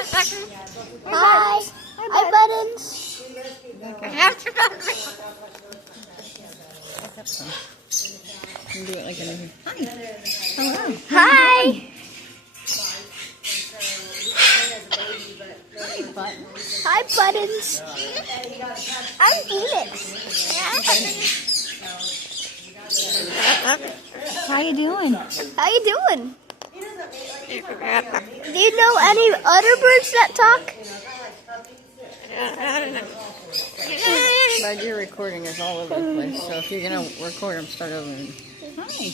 Hi. Hi, Buttons. You do it like an Hi. Hi. Hi, Buttons. I'm Phoenix. How you doing? How you doing? Do you know any other birds that talk? But your recording is all over the place, so if you're going to record them, start over. Hi.